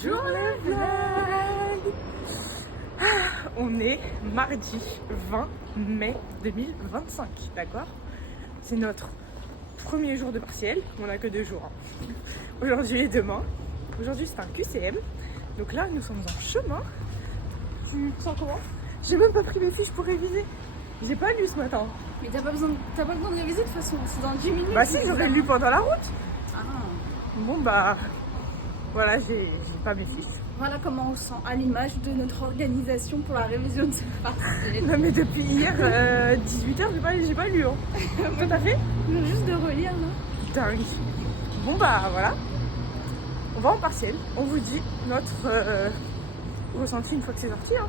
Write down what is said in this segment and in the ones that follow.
Bonjour les vlogs. On est mardi 20 mai 2025, d'accord? C'est notre premier jour de partiel, on n'a que 2 jours. Hein. Aujourd'hui et demain. Aujourd'hui c'est un QCM, donc là nous sommes en chemin. Tu te sens comment? J'ai même pas pris mes fiches pour réviser. J'ai pas lu ce matin. Mais t'as pas besoin de réviser de toute façon, c'est dans 10 minutes. Bah si, j'aurais lu pendant la route. Ah. Bon bah voilà, j'ai pas mes fiches. Voilà comment on sent à l'image de notre organisation pour la révision de ce partiel. Non mais depuis hier 18h j'ai pas lu hein. Toi t'as fait? Juste de relire là. Dingue. Bon bah voilà. On va en partiel. On vous dit notre ressenti une fois que c'est sorti hein.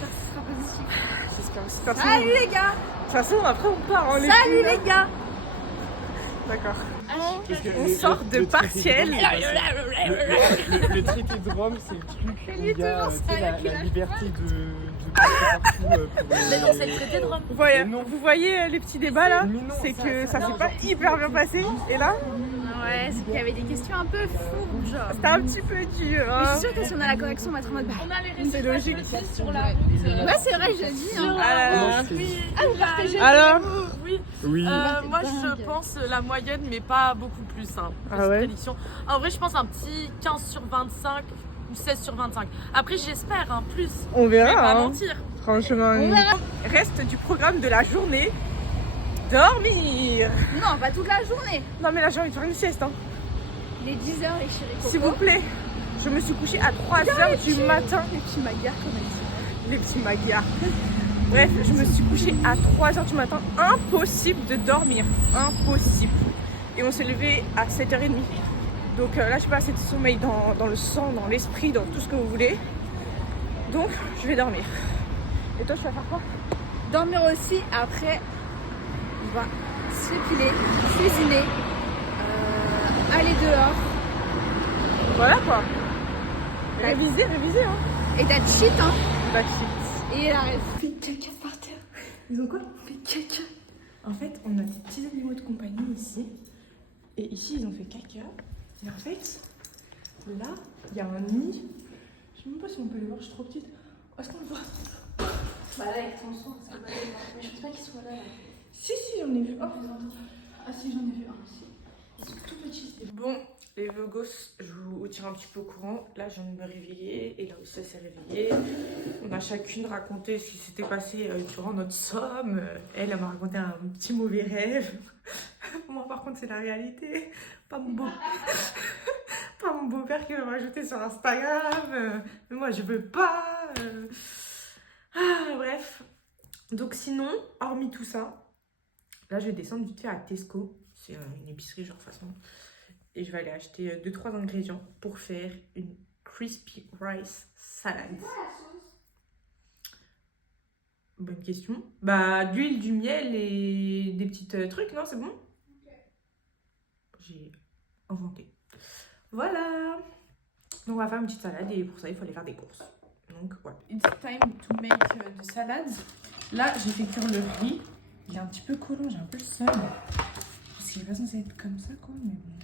Ça sera positif. J'espère aussi. De Salut les gars. toute façon après on part en Salut les gars. D'accord. On sort de partiel. Le traité de Rome, c'est le truc où il y a la liberté de passer partout. Mais non, c'est le traité de Rome. Vous voyez les petits débats là? Mais non, C'est que ça s'est pas hyper bien passé. Et là, Ouais, c'est qu'il y avait des questions un peu fourbes, genre. c'était un petit peu dur. Mais je Hein. suis sûre que si on a la correction, on va être en mode bah. On a les C'est logique. sur la route. Ouais, c'est vrai, j'ai dit. Hein. Ah là là. Oui, vous partagez. Alors? oui. Oui. Moi je pense la moyenne, mais pas beaucoup plus. Hein, Ah ouais? prédiction. En vrai, je pense un petit 15 sur 25 ou 16 sur 25. Après, j'espère un plus. On Je vais verra. pas Hein. mentir. Franchement. Reste du programme de la journée. Dormir. Non, pas toute la journée. Non mais là j'ai envie de faire une sieste. Hein. Les 10h, les chéris. S'il vous plaît. Je me suis couchée à 3h du matin. Les petits magards, comme elle dit. Les petits magyars. Bref, je me suis couchée à 3h du matin. Impossible de dormir. Impossible. Et on s'est levé à 7h30. Donc là, j'ai pas assez de sommeil dans le sang, dans l'esprit, dans tout ce que vous voulez. Donc, je vais dormir. Et toi, tu vas faire quoi? Dormir aussi, après, on va s'épiler, cuisiner, aller dehors. Voilà quoi. Ouais. Réviser, hein. Et d'être shit, hein. Bah, shit. Et la reste. Fait caca par terre. Ils ont quoi? Fait caca. En fait, on a des petits animaux de compagnie ici. Et ici, ils ont fait caca. Et en fait, là, il y a un nid. Je sais même pas si on peut le voir, je suis trop petite. Est-ce qu'on le voit? Bah là, avec ton son, ça va aller. Mais je pense pas qu'ils soient là. Si, j'en ai vu un. Ah si, j'en ai vu un aussi. Ils sont tout petits. Bon, les vlogos, je vous tiens un petit peu au courant. Là, je viens de me réveiller et là aussi, elle s'est réveillée. On a chacune raconté ce qui s'était passé durant notre somme. Elle m'a raconté un petit mauvais rêve. Moi, par contre, c'est la réalité. Pas mon beau... pas mon beau-père qui m'a rajouté sur Instagram. Mais moi, je veux pas. Bref. Donc sinon, hormis tout ça, là, je vais descendre vite fait à Tesco. C'est une épicerie, genre façon. Et je vais aller acheter 2-3 ingrédients pour faire une crispy rice salade. Bonne question. Bah, de l'huile, du miel et des petits trucs, non? C'est bon? J'ai inventé. Voilà. Donc, on va faire une petite salade et pour ça, il faut aller faire des courses. Donc, voilà. It's time to make the salad. Là, j'ai fait cuire le riz. Il est un petit peu collant, j'ai un peu le seum. Parce qu'il n'est pas censé être comme ça, quoi, mais bon.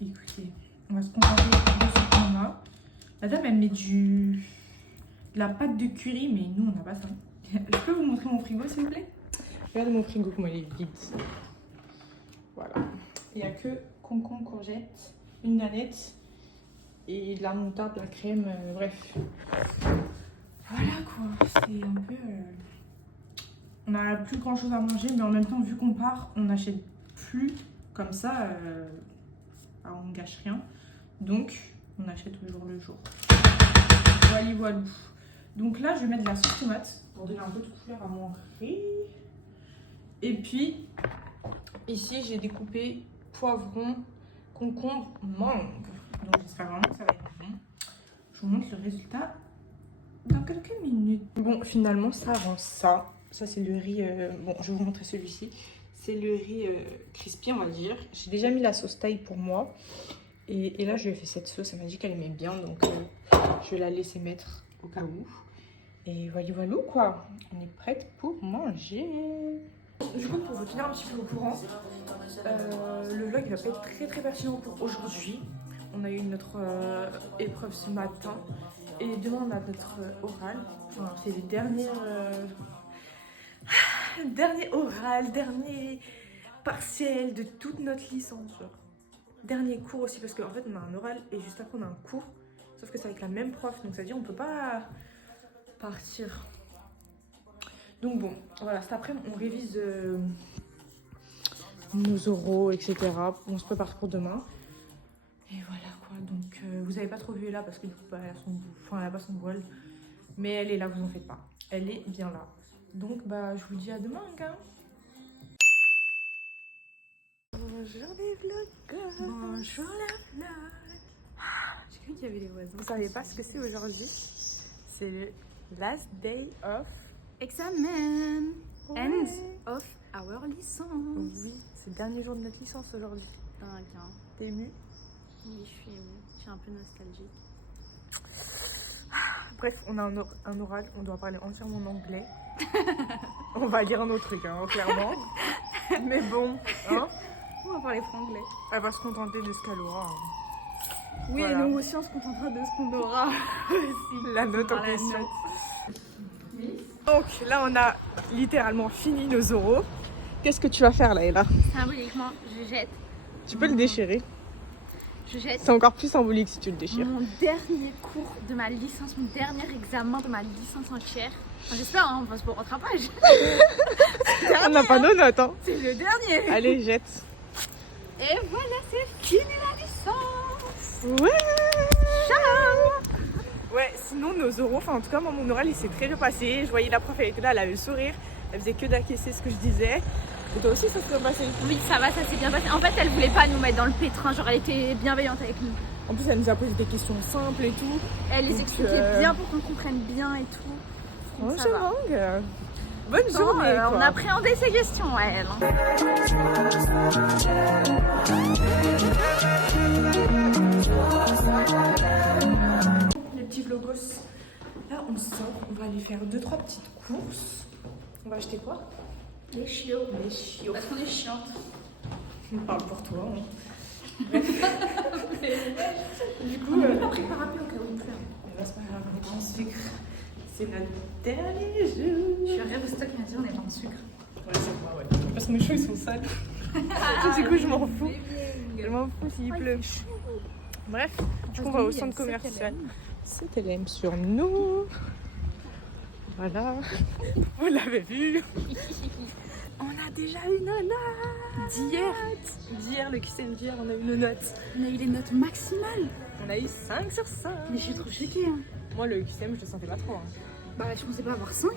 Écoutez, on va se contenter de ce qu'on a. La dame, elle met de la pâte de curry, mais nous, on n'a pas ça. Je peux vous montrer mon frigo, s'il vous plaît? Regardez mon frigo, comment il est vide. Voilà. Il n'y a que concombre, courgette, une nanette et de la moutarde, de la crème, bref. Voilà, quoi. C'est un peu... On n'a plus grand chose à manger, mais en même temps, vu qu'on part, on n'achète plus comme ça. On ne gâche rien. Donc, on achète au jour le jour. Voilà, voilà. Donc là, je vais mettre de la sauce tomate pour donner un peu de couleur à mon riz. Et puis, ici, j'ai découpé poivron, concombre, mangue. Donc, j'espère vraiment que ça va être bon. Je vous montre le résultat dans quelques minutes. Bon, finalement, ça rend ça. Ça, c'est le riz... Bon, je vais vous montrer celui-ci. C'est le riz crispy, on va dire. J'ai déjà mis la sauce thaï pour moi. Et là, je lui ai fait cette sauce. Elle m'a dit qu'elle aimait bien. Donc, je vais la laisser mettre au cas où. Et voilà, voilà quoi. On est prête pour manger. Du coup, pour vous tenir un petit peu au courant, le vlog il va pas être très pertinent pour aujourd'hui. On a eu notre épreuve ce matin. Et demain, on a notre oral. Enfin, c'est les derniers oral, dernier partiel de toute notre licence. Genre. Dernier cours aussi, parce qu'en fait, on a un oral et juste après, on a un cours. Sauf que c'est avec la même prof, donc ça veut dire on peut pas partir. Donc bon, voilà, cet après-midi, on révise nos oraux, etc. On se prépare pour demain. Et voilà quoi, donc vous avez pas trop vu là parce que du coup, elle a pas son voile. Mais elle est là, vous en faites pas. Elle est bien là. Donc bah, je vous dis à demain, gars. Bonjour les vlogueurs. Bonjour la vlog. J'ai cru qu'il y avait les oiseaux. Vous savez pas ce que c'est aujourd'hui? C'est le last day of Examen. Ouais. End of our licence. Oui, c'est le dernier jour de notre licence aujourd'hui. Dingue, hein. T'es émue? Oui, je suis émue. Je suis un peu nostalgique. Bref, on a un oral, on doit parler entièrement en anglais. On va lire nos trucs, hein, clairement. Mais bon, hein, On va parler franglais. elle va se contenter de ce qu'elle aura. Hein. Oui, Voilà. et nous aussi, on se contentera de ce qu'on aura aussi. La note en Par la question. note. Donc là, on a littéralement fini nos oraux. Qu'est-ce que tu vas faire, Laëla? Symboliquement, je jette. Tu peux le déchirer. Je jette C'est encore plus symbolique si tu le déchires. mon dernier cours de ma licence, mon dernier examen de ma licence entière. Enfin, j'espère, hein, on passe pour rattrapage. On n'a pas nos notes, hein. C'est le dernier. Allez, jette. Et voilà, c'est fini la licence. Ouais. Ouais, sinon nos oraux, enfin en tout cas moi mon oral il s'est très bien passé. Je voyais la prof, elle était là, elle avait le sourire, elle faisait que d'acquiescer ce que je disais. Et toi aussi ça s'est bien passé? Oui, ça va, ça s'est bien passé. En fait, elle voulait pas nous mettre dans le pétrin, genre elle était bienveillante avec nous. En plus elle nous a posé des questions simples et tout. Elle les Donc, expliquait bien pour qu'on comprenne bien et tout. Donc, ça va. Franchement, bonne Pourtant, journée on quoi. a appréhendé ces questions, elle. Les petits vlogos. Là on sort, on va aller faire 2-3 petites courses. On va acheter quoi? Les chiots. Les chiots. Parce qu'on est chiante. Je parle pour toi. Hein. Bref. Du coup, On peut pas préparer au cas où il pleut. c'est pas grave, on est pas en sucre. C'est notre dernier jour. Je suis arrivée au stock, il m'a dit on est pas en sucre. Ouais, c'est moi, ouais. Parce que mes cheveux ils sont sales. Du coup, je m'en fous. Je m'en fous s'il pleut. Bref, du coup, on va au centre commercial. C'est LM sur nous. Voilà. Vous l'avez vu. On a déjà une note. D'hier, le QCM d'hier, on a eu une note. On a eu les notes maximales. On a eu 5 sur 5. Mais je suis trop choquée. Hein. Moi, le QCM, je le sentais pas trop. Hein. Bah, je pensais pas avoir 5.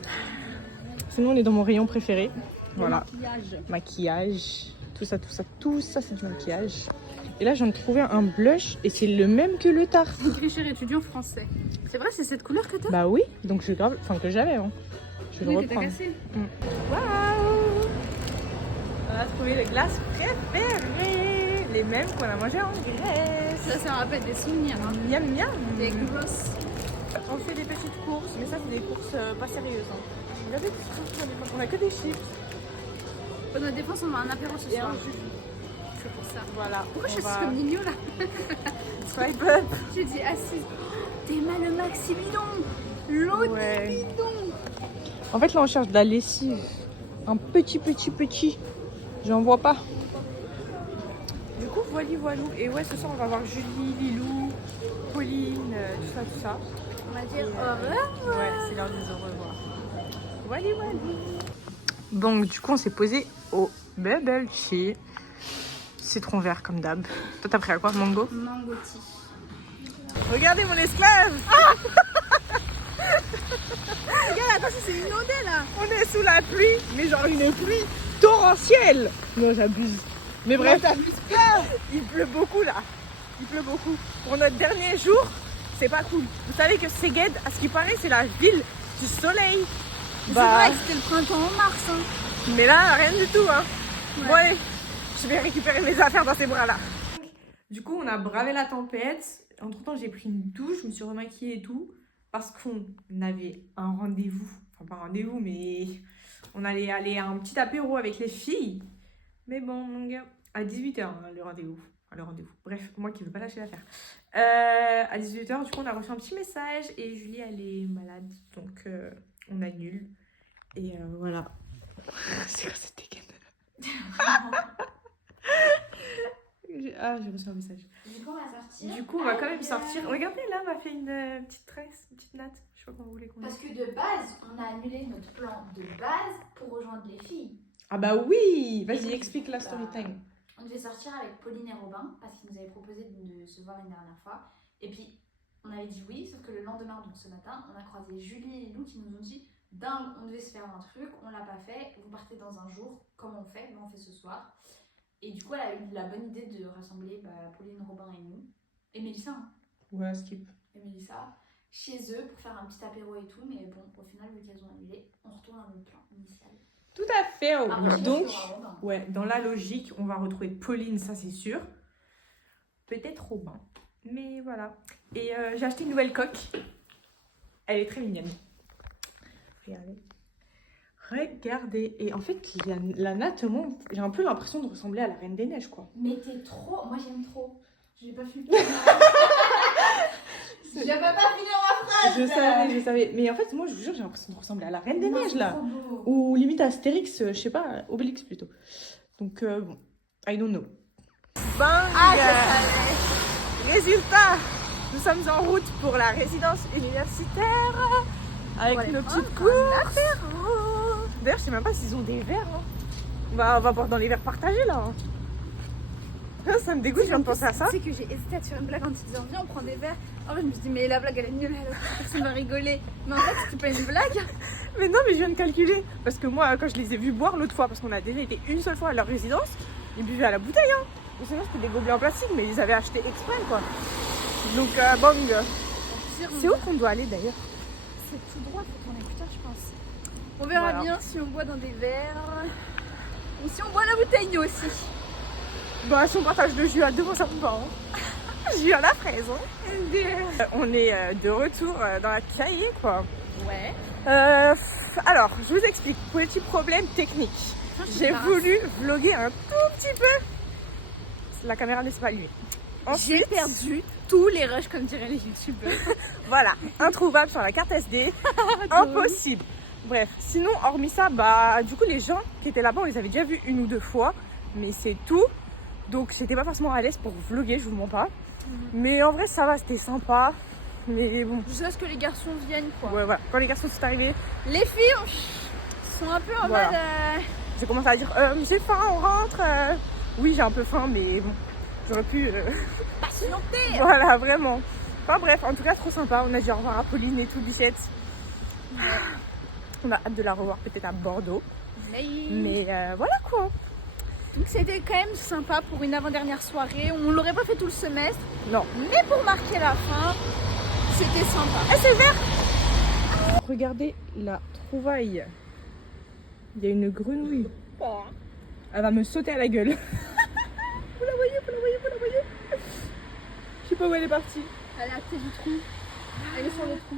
Sinon, on est dans mon rayon préféré. Voilà. Maquillage. Maquillage. Tout ça, c'est du maquillage. Et là, je viens de trouver un blush et c'est le même que le tard. Écrit cher étudiant français. C'est vrai, c'est cette couleur que t'as? Bah oui, donc je grave, enfin que j'avais. Hein. Je vais le que t'as reprendre. cassé. Waouh! On a trouvé les glaces préférées, les mêmes qu'on a mangées en Grèce. Ça me rappelle des souvenirs. Hein. Miam miam. Des grosses. On fait des petites courses, mais ça c'est des courses pas sérieuses. Hein. Regardez tout ça, on a que des chips Pour notre défense, on a un apéro ce et soir. un jus. C'est pour ça. Voilà. Pourquoi je on suis va ce mignon là? swipe up. J'ai dit assise. T'es mal le maxi bidon. L'autre Ouais. bidon. En fait là on cherche de la lessive. Un petit. J'en vois pas. Du coup voilou. Et ouais ce soir on va voir Julie, Lilou, Pauline, tout ça. On va dire au revoir. Ouais, c'est l'heure de se revoir. Walou. Donc du coup on s'est posé au Bubble Tea. Citron vert comme d'hab. Toi t'as pris à quoi? Mango? Mango tea. Regardez mon esclave! Regarde, attention, c'est inondé là. On est sous la pluie, mais genre une pluie torrentielle. Non j'abuse. Mais bref, il pleut beaucoup là. Il pleut beaucoup. Pour notre dernier jour, c'est pas cool. Vous savez que Szeged, à ce qui paraît, c'est la ville du soleil. C'est vrai que c'était le printemps en mars. Hein. Mais là, rien du tout. Hein. Ouais. Bon allez, je vais récupérer mes affaires dans ces bras-là. Du coup, on a bravé la tempête. Entre-temps, j'ai pris une douche, je me suis remaquillée et tout. Parce qu'on avait un rendez-vous. Enfin, pas un rendez-vous, mais on allait aller à un petit apéro avec les filles. Mais bon, mon gars, à 18h, le rendez-vous. le rendez-vous. Bref, moi qui veux pas lâcher l'affaire. À 18h, du coup, on a reçu un petit message et Julie, elle est malade, donc on annule. Et voilà. C'est quoi cette dégaine? Ah, j'ai reçu un message. Du coup, on va sortir. Du coup, on va quand même sortir. Regardez, là, on m'a fait une petite tresse, une petite natte. Je sais pas comment vous voulez qu'on dise. Parce que de base, on a annulé notre plan de base pour rejoindre les filles. Ah bah oui! Vas-y, Et explique la bah, story time. On devait sortir avec Pauline et Robin parce qu'ils nous avaient proposé de se voir une dernière fois. Et puis, on avait dit oui, sauf que le lendemain, donc ce matin, on a croisé Julie et Lou qui nous ont dit dingue, on devait se faire un truc, on l'a pas fait, vous partez dans un jour, comment on fait? Ben, on fait ce soir. Et du coup, elle a eu la bonne idée de rassembler Pauline, Robin et nous. Et Mélissa. Hein. Ouais, skip. Et Mélissa, chez eux pour faire un petit apéro et tout. Mais bon, au final, vu qu'elles ont annulé, on retourne à notre plan initial. Tout à fait. Oh. Après, Donc, ouais, dans la logique, on va retrouver Pauline, ça c'est sûr. Peut-être Robin. Mais voilà. Et j'ai acheté une nouvelle coque. Elle est très mignonne. Regardez. Regardez. Et en fait, la natte monte. J'ai un peu l'impression de ressembler à la Reine des Neiges, quoi. Mais t'es trop. Moi, j'aime trop. J'ai pas fini. Je peux pas finir ma phrase. Je savais. Mais en fait, moi, je vous jure, j'ai l'impression de ressembler à la Reine des Non, Neiges, c'est là. trop beau. Ou limite Astérix, je sais pas, Obélix plutôt. Donc, bon, I don't know. Bang! Résultat, nous sommes en route pour la résidence universitaire avec nos petites courses. D'ailleurs, je sais même pas s'ils ont des verres. Hein. On va boire dans les verres partagés là. Hein. Ça me dégoûte, je viens de penser à ça. Tu sais que j'ai hésité à te faire une blague en te disant viens, on prend des verres. En fait, je me suis dit, mais la blague elle est nulle, personne va rigoler. Mais en fait, c'était pas une blague. Mais non, mais je viens de calculer. Parce que moi, quand je les ai vus boire l'autre fois, parce qu'on a déjà été une seule fois à leur résidence, ils buvaient à la bouteille. Hein. Ou sinon, c'était des gobelets en plastique, mais ils avaient acheté exprès quoi. Donc, bang. C'est où qu'on doit aller d'ailleurs? C'est tout droit, faut tourner plus tard, je pense. On verra bien si on boit dans des verres. Ou si on boit la bouteille aussi. Bah, si on partage le jus à deux, moi ça me va. Hein. Jus à la fraise. Hein. On est de retour dans la cahier quoi. Ouais. Alors, je vous explique. Petit problème technique. J'ai voulu vlogger un tout petit peu. La caméra n'est pas allumée. J'ai perdu tous les rushs comme diraient les youtubeurs. Voilà, introuvable sur la carte SD. Impossible. Bref, sinon, hormis ça, bah, du coup, les gens qui étaient là-bas, on les avait déjà vus une ou deux fois. Mais c'est tout. Donc, j'étais pas forcément à l'aise pour vlogger, je vous mens pas. Mais en vrai, ça va, c'était sympa. Mais bon. Jusqu'à ce que les garçons viennent, quoi. Ouais, voilà. Quand les garçons sont arrivés, les filles sont un peu en voilà. mode. J'ai commencé à dire j'ai faim, on rentre. Oui, j'ai un peu faim, mais bon, j'aurais pu. Patienter. Voilà, vraiment. Enfin bref, en tout cas, trop sympa. On a dit au revoir à Pauline et tout, Bichette. Ouais. On a hâte de la revoir peut-être à Bordeaux. Mais voilà quoi. Donc c'était quand même sympa pour une avant-dernière soirée. On l'aurait pas fait tout le semestre. Non. Mais pour marquer la fin, c'était sympa. Eh, c'est vert. Regardez la trouvaille. Il y a une grenouille. Elle va me sauter à la gueule. Vous la voyez, vous la voyez, vous la voyez. Je sais pas où elle est partie. Elle est à côté du trou. Elle est sur le trou.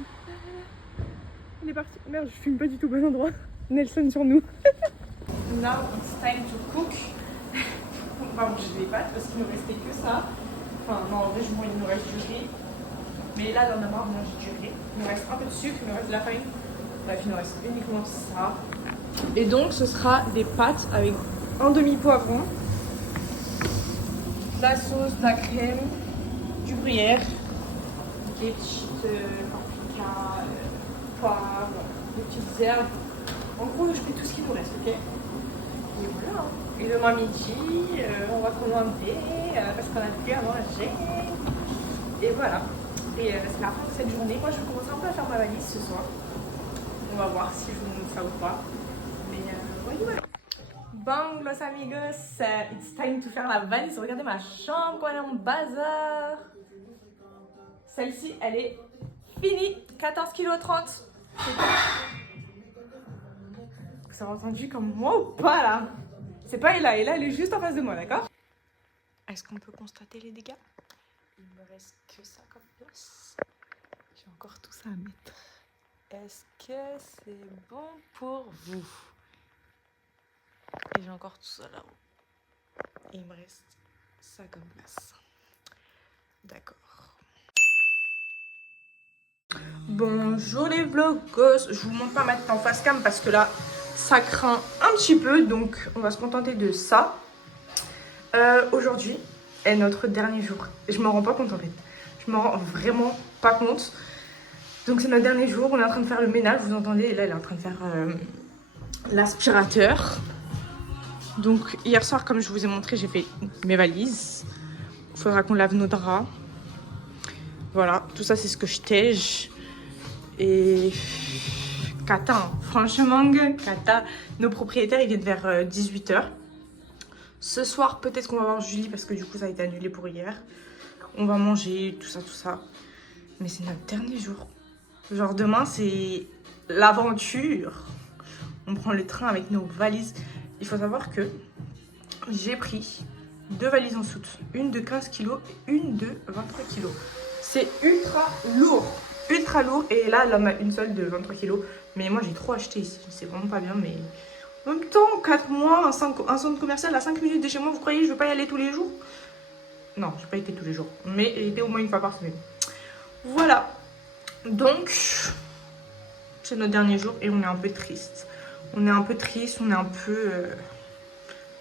Elle est partie. Merde, je filme pas du tout au bon endroit. Nelson sur nous. Now it's time to cook. On va manger des pâtes parce qu'il ne restait que ça. Enfin, non, en vrai, il nous reste du riz. Mais là, on a marre de manger du riz. Il nous reste un peu de sucre, il nous reste de la farine. Bref, il nous reste uniquement ça. Et donc, ce sera des pâtes avec un demi-poivron, de la sauce, de la crème, du gruyère, des petites paprika, poivre, des petites herbes. En gros, je mets tout ce qu'il nous reste, ok? Et voilà. Et demain midi, on va commander parce qu'on a plus à manger. Et voilà. Et c'est la fin de cette journée. Moi, je vais commencer un peu à faire ma valise ce soir. On va voir si je vous montre ça ou pas. Mais voilà. Bang, los amigos. It's time to faire la valise. Regardez ma chambre, elle est en bazar. Celle-ci, elle est finie. 14,30 kg. Vous avez entendu comme moi ou pas là? C'est pas Ella, Ella elle est juste en face de moi, d'accord? Est-ce qu'on peut constater les dégâts? Il me reste que ça comme place. J'ai encore tout ça à mettre. Est-ce que c'est bon pour vous? Et j'ai encore tout ça là-haut. Et il me reste ça comme place. D'accord. Bonjour les vlogos. Je vous montre pas ma tête en face cam parce que là, ça craint un petit peu. Donc, on va se contenter de ça. Aujourd'hui est notre dernier jour. Je me rends pas compte en fait. Je me rends vraiment pas compte. Donc, c'est notre dernier jour. On est en train de faire le ménage. Vous entendez, et là, elle est en train de faire l'aspirateur. Donc, hier soir, comme je vous ai montré, j'ai fait mes valises. Il faudra qu'on lave nos draps. Voilà, tout ça, c'est ce que je tège. Et Kata, hein. Franchement, Kata, nos propriétaires, ils viennent vers 18h. Ce soir, peut-être qu'on va voir Julie parce que du coup, ça a été annulé pour hier. On va manger, tout ça. Mais c'est notre dernier jour. Genre, demain, c'est l'aventure. On prend le train avec nos valises. Il faut savoir que j'ai pris 2 valises en soute. Une de 15 kg et une de 23 kg. C'est ultra lourd. Ultra lourd. Et là, elle en a une seule de 23 kg. Mais moi, j'ai trop acheté ici. C'est vraiment pas bien. Mais en même temps, 4 mois, un centre commercial à 5 minutes de chez moi. Vous croyez que je vais pas y aller tous les jours? Non, je vais pas y aller tous les jours. Mais j'y étais au moins une fois par semaine. Voilà. Donc, c'est notre dernier jour et on est un peu triste. On est un peu triste, on est un peu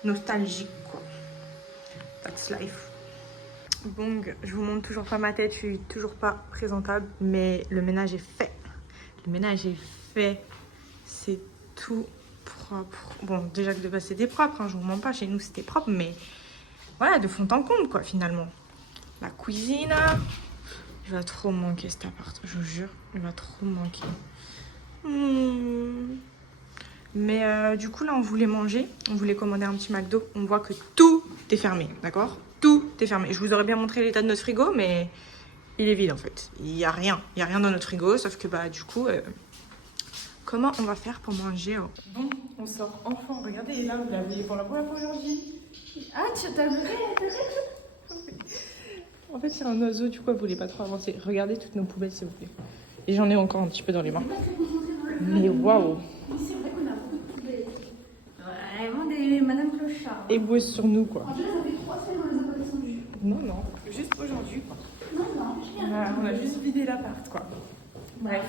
nostalgique, quoi. That's life. Bon, je vous montre toujours pas ma tête, je suis toujours pas présentable, mais le ménage est fait. Le ménage est fait. C'est tout propre. Bon, déjà que de base c'était propre, hein, je vous mens pas, chez nous c'était propre, mais voilà, de fond en comble, quoi, finalement. La cuisine. Il va trop me manquer cet appart, je vous jure. Il va trop me manquer. Mais du coup, là, on voulait manger. On voulait commander un petit McDo. On voit que tout est fermé, d'accord? Tout est fermé. Je vous aurais bien montré l'état de notre frigo, mais il est vide, en fait. Il n'y a rien. Il n'y a rien dans notre frigo, sauf que, bah, du coup, comment on va faire pour manger? Bon, on sort enfin. Regardez, là, vous l'avez pour la première fois aujourd'hui. Ah, tu t'as levé. En fait, c'est un oiseau, du coup, elle voulait pas trop avancer. Regardez toutes nos poubelles, s'il vous plaît. Et j'en ai encore un petit peu dans les mains. Mais waouh! Oui, c'est vrai qu'on a beaucoup de poubelles. Vraiment des Madame Clochard. Éboueuses sur nous, quoi. En tout cas, ça fait 3 semaines qu'on les a pas descendues. Non, juste aujourd'hui, quoi. Non, On a juste vidé l'appart, quoi. Bref,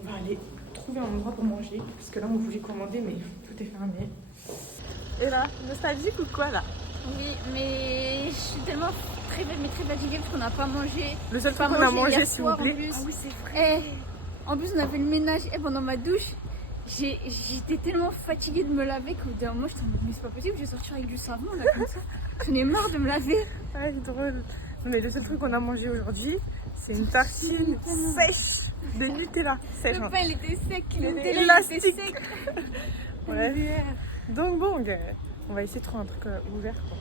on va aller trouver un endroit pour manger. Parce que là, on voulait commander, mais tout est fermé. Et là, nostalgique ou quoi, là? Oui, mais je suis tellement très fatiguée parce qu'on n'a pas mangé. Le seul truc qu'on a mangé, hier s'il vous soir en plaît. plus. Ah oui, c'est vrai. En plus, on a fait le ménage et pendant ma douche, j'étais tellement fatiguée de me laver qu'au bout d'un moment, j'étais en mode, mais c'est pas possible, je vais sortir avec du savon là comme ça. J'en ai marre de me laver. Ouais, c'est drôle. Mais le seul truc qu'on a mangé aujourd'hui, c'est une tartine sèche de Nutella. Sèche, Le hein. pain il était sec, Il le était Nutella il élastique. était sec. Ouais. Donc bon, on va essayer de trouver un truc ouvert, quoi.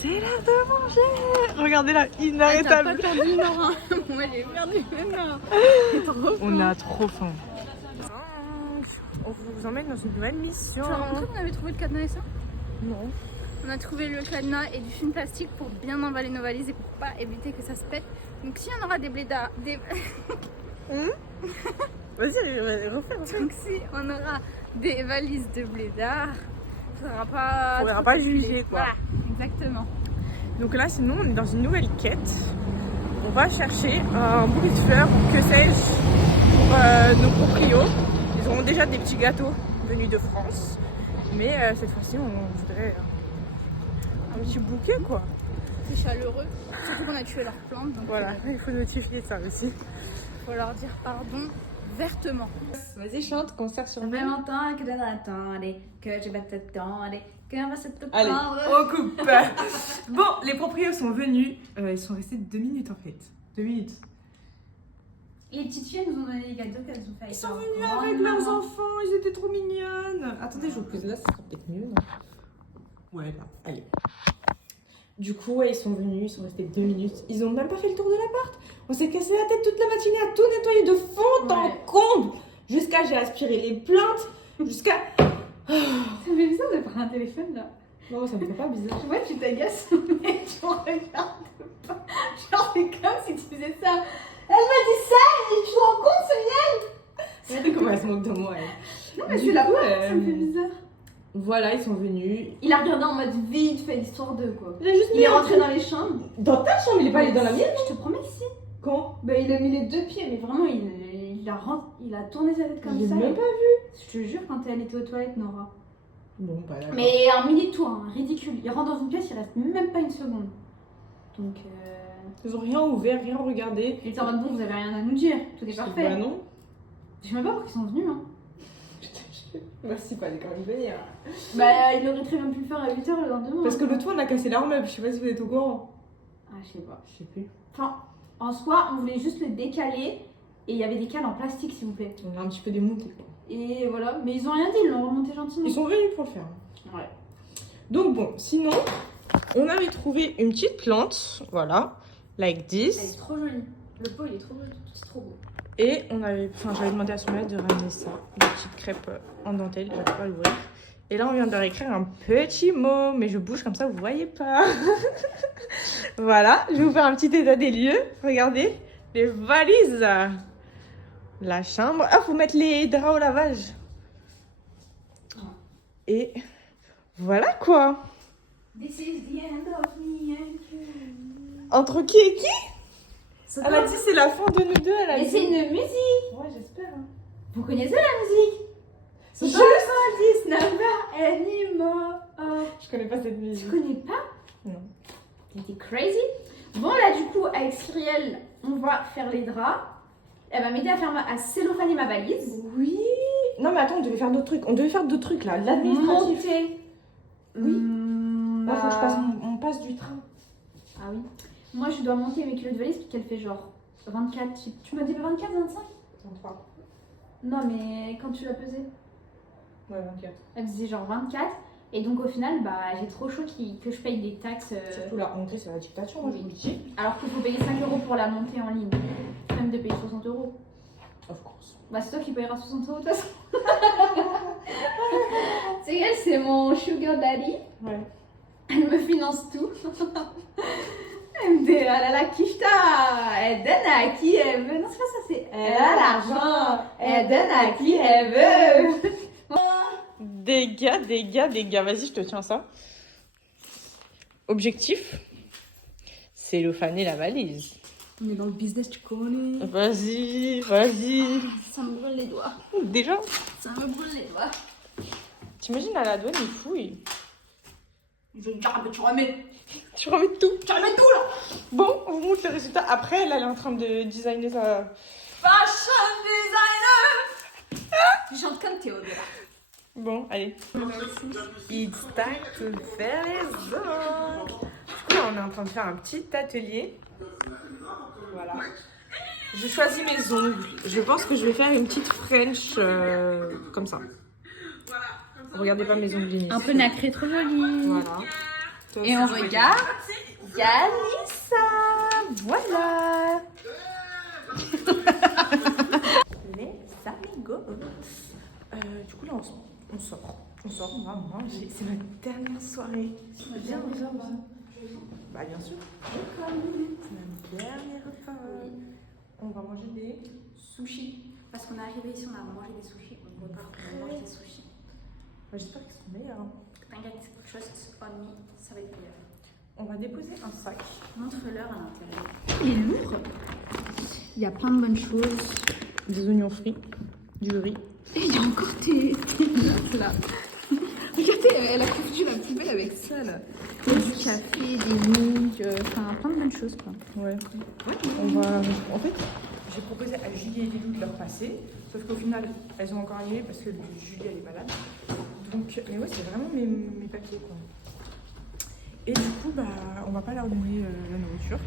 C'est l'heure de manger. Regardez là, T'as inarrêtable. pas perdu le nord, hein. Moi j'ai perdu le nord. On a trop faim. On vous emmène dans une nouvelle mission. Tu as rencontré qu'on avait trouvé le cadenas et ça? Non. On a trouvé le cadenas et du film plastique pour bien emballer nos valises et pour pas éviter que ça se pète. Donc si on aura des blédards, Vas-y, refais. donc si on aura des valises de blédards, ça sera pas. On verra trop pas compliqué. juger, quoi. Voilà, exactement. Donc là, sinon, on est dans une nouvelle quête. On va chercher un bouquet de fleurs, ou que sais-je, pour nos proprios. Ils auront déjà des petits gâteaux venus de France. Mais cette fois-ci, on voudrait un petit bouquet, quoi. C'est chaleureux, surtout qu'on a tué leurs plantes. Donc Voilà, il faut notifier ça aussi. il faut leur dire pardon vertement. Vas-y, chante, concert sur Ça fait nous. longtemps que je l'attendais, que je vais t'attendre, qu'on va se te Allez, prendre. on coupe. Bon, les proprios sont venus. Ils sont restés 2 minutes en fait. 2 minutes. Les petites filles elles nous ont donné les gâteaux qu'elles ont fait. Ils sont venus avec leurs enfants, ils étaient trop mignonnes. Attendez, je vous pose là, ça sera peut-être mieux, non? Ouais, là, allez. Du coup, ouais, ils sont venus, ils sont restés 2 minutes. Ils ont même pas fait le tour de l'appart. On s'est cassé la tête toute la matinée à tout nettoyer de fond en comble. Jusqu'à, j'ai aspiré les plantes, jusqu'à... Ça fait bizarre de prendre un téléphone là. Non, ça me fait pas bizarre. Tu vois, tu t'agaces, mais tu me regardes pas. Genre, c'est comme si tu faisais ça. Elle m'a dit ça, et tu te rends compte, Sonia? C'est comment elle se moque de moi, elle. Non, mais Du je suis la coup, ça me fait bizarre. Voilà, ils sont venus. Il a regardé en mode vite fait l'histoire d'eux quoi. Il a juste Il est rentré dans les chambres. Dans ta chambre, il est pas allé dans la mienne. Je te promets que si. Quand? Bah il a mis les 2 pieds, mais vraiment il a tourné sa tête comme J'ai ça. même pas Je te jure quand elle était aux toilettes, Nora. Bon, bah d'accord. Mais un mini tour, hein, ridicule. Il rentre dans une pièce, il reste même pas une seconde. Donc Ils ont rien ouvert, rien regardé. il était en mode bon, vous avez rien à nous dire, tout est parfait. Bah non. Je sais même pas pourquoi ils sont venus. Hein. Merci, pas les quand même venir. Bah il aurait très bien pu le faire à 8h le lendemain. Parce que le toit, on a cassé leur meuble. Je sais pas si vous êtes au courant. Ah, je sais pas. Je sais plus. Enfin, en soi, on voulait juste le décaler et il y avait des cales en plastique, s'il vous plaît. On a un petit peu démonté. Et voilà, mais ils ont rien dit, ils l'ont remonté gentiment. Ils sont venus pour le faire. Ouais. Donc bon, sinon, on avait trouvé une petite plante. Voilà. Like Elle this. est trop jolie. Le pot, il est trop joli. C'est trop beau. Et j'avais demandé à Soumaya de ramener ça, des petites crêpes en dentelle, j'arrive pas à l'ouvrir. Et là on vient de réécrire un petit mot, mais je bouge comme ça, vous voyez pas. Voilà, je vais vous faire un petit état des lieux. Regardez, les valises, la chambre. Ah, faut mettre les draps au lavage. Et voilà quoi. This is the end of me and you. Entre qui et qui? Elle a dit c'est la fin de nous deux, elle a Mais dit. c'est une musique. Ouais, j'espère. Hein. Vous connaissez la musique? Je- This number anymore. Je connais pas cette Tu musique. connais pas? Non. T'es crazy. Bon là du coup avec Cyrielle, on va faire les draps. Elle va m'aider à faire à cellophaner ma valise. Oui. Non mais attends, on devait faire d'autres trucs. On devait faire d'autres trucs là. L'administratif. Monter. Oui. Là, faut que je passe, on passe du train. Ah oui. Moi je dois monter mes kilos de valise parce qu'elle fait genre 24. Tu m'as dit 24, 25? 23. Non mais quand tu l'as pesé, Ouais, 24. elle faisait genre 24. Et donc au final, bah j'ai trop chaud que je paye des taxes. Surtout la rentrée, c'est la dictature, moi je vous le dis. Alors qu'il faut payer 5 € pour la montée en ligne. Même de payer 60 €. Of course. Bah c'est toi qui payeras 60 € de toute façon. C'est elle, c'est mon sugar daddy. Ouais. Elle me finance tout. Elle me dit, elle a la quicheta, elle donne à qui elle veut. Non, c'est pas ça, c'est elle a l'argent, elle donne à qui elle veut. Dégâts. Vas-y, je te tiens ça. Objectif, c'est le faner la valise. On est dans le business, tu connais. Vas-y. Ça me brûle les doigts. Déjà, Ça me brûle les doigts. t'imagines à la douane, ils fouillent. Je vais dire, mais tu remets. Tu remets tout. Tu remets tout là. Bon, on vous montre le résultat. Après, là, elle est en train de designer sa... Fashion designer. Je chante comme Théodora. Bon, allez. It's time to faire les ongles. Du coup, là, on est en train de faire un petit atelier. Voilà. Je choisis mes ongles. Je pense que je vais faire une petite French comme ça. Regardez pas mes ongles Jenny. Un peu nacré, trop joli. Voilà. Et on regarde Yanissa. Voilà. Les amigos. Du coup, là, on sort. On va manger. C'est notre dernière soirée. Bien, Bah, bien sûr. C'est la dernière fois. On va manger des Sushi. Parce qu'on est arrivé ici, on a mangé des sushis. On repart, on mange des sushis. J'espère qu'ils sont meilleurs. Hein. T'inquiète, trust on me, ça va être meilleur. On va déposer un sac. Montre-leur à l'intérieur. Il est lourd. Il y a plein de bonnes choses. Des oignons frits, du riz. Et il y a encore tes notes là. Regardez, elle a confondu la poubelle avec ça là. Il y a du café, des nouilles, enfin plein de bonnes choses quoi. Ouais. On va. En fait, j'ai proposé à Julie et Lilou de leur passer. Sauf qu'au final, elles ont encore annulé parce que Julie elle est malade. Donc, mais ouais, c'est vraiment mes papiers quoi. Et du coup, bah, on va pas leur donner la nourriture.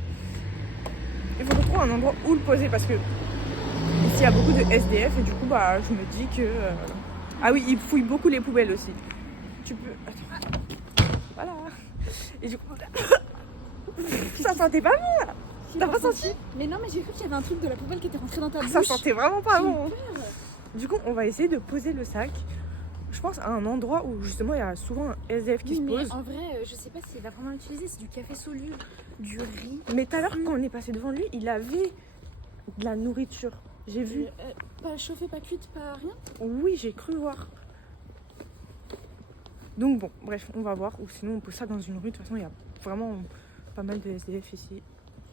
Il faut qu'on trouve un endroit où le poser parce que ici il y a beaucoup de SDF et du coup, bah, je me dis que. Ah oui, ils fouillent beaucoup les poubelles aussi. Tu peux. Attends. Voilà. Et du coup. Ça sentait pas bon là. T'as pas senti? Mais non, mais j'ai cru qu'il y avait un truc de la poubelle qui était rentré dans ta bouche. Ça sentait vraiment pas bon. Du coup, on va essayer de poser le sac. Je pense à un endroit où justement il y a souvent un SDF qui se pose. En vrai, je sais pas s'il va vraiment l'utiliser. C'est du café soluble, du riz. Mais tout à l'heure, quand on est passé devant lui, il avait de la nourriture. J'ai vu. Pas chauffée, pas cuite, pas rien. Oui, j'ai cru voir. Donc bon, bref, on va voir. Ou sinon on pose ça dans une rue. De toute façon, il y a vraiment pas mal de SDF ici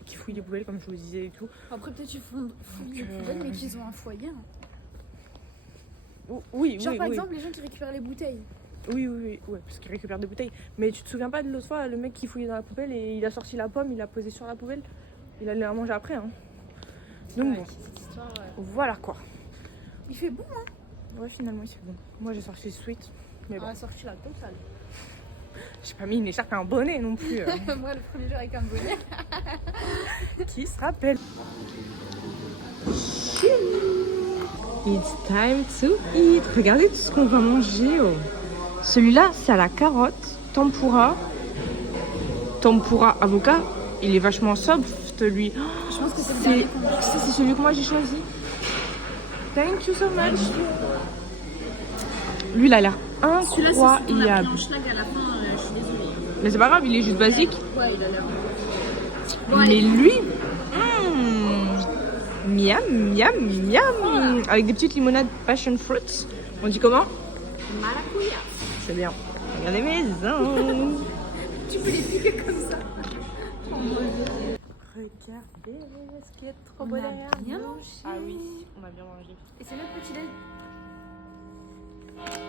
qui fouillent les poubelles comme je vous disais et tout. Après peut-être ils fouillent les poubelles mais qu'ils ont un foyer. Hein. Oui, Genre oui, par oui. exemple les gens qui récupèrent les bouteilles. Oui, ouais, parce qu'ils récupèrent des bouteilles. Mais tu te souviens pas de l'autre fois, le mec qui fouillait dans la poubelle et il a sorti la pomme, il l'a posée sur la poubelle. Il allait la manger après. Hein. Donc bon, Cette histoire, voilà quoi. il fait bon hein. Ouais, finalement, il fait bon. Moi, j'ai sorti sweet. Mais bon, On a sorti la totale. j'ai pas mis une écharpe et un bonnet non plus. Moi le premier jour avec un bonnet. Qui se rappelle? It's time to eat. Regardez tout ce qu'on va manger. Oh. Celui-là, c'est à la carotte, tempura avocat. Il est vachement soft, lui. Je pense que c'est le dernier qu'on a. C'est celui que moi j'ai choisi. Thank you so much. Lui, il a l'air incroyable. en schlag à la fin, je suis désolée. Mais c'est pas grave, il est juste basique. Ouais, il a l'air. Mais lui, miam, miam, miam. Avec des petites limonades passion fruits. On dit comment? Maracuya. C'est bien. Regardez mes maisons. Tu peux les piquer comme ça. Regardez ce qui est trop On beau a derrière bien nous. mangé. Ah oui, on a bien mangé. Et c'est le petit déj.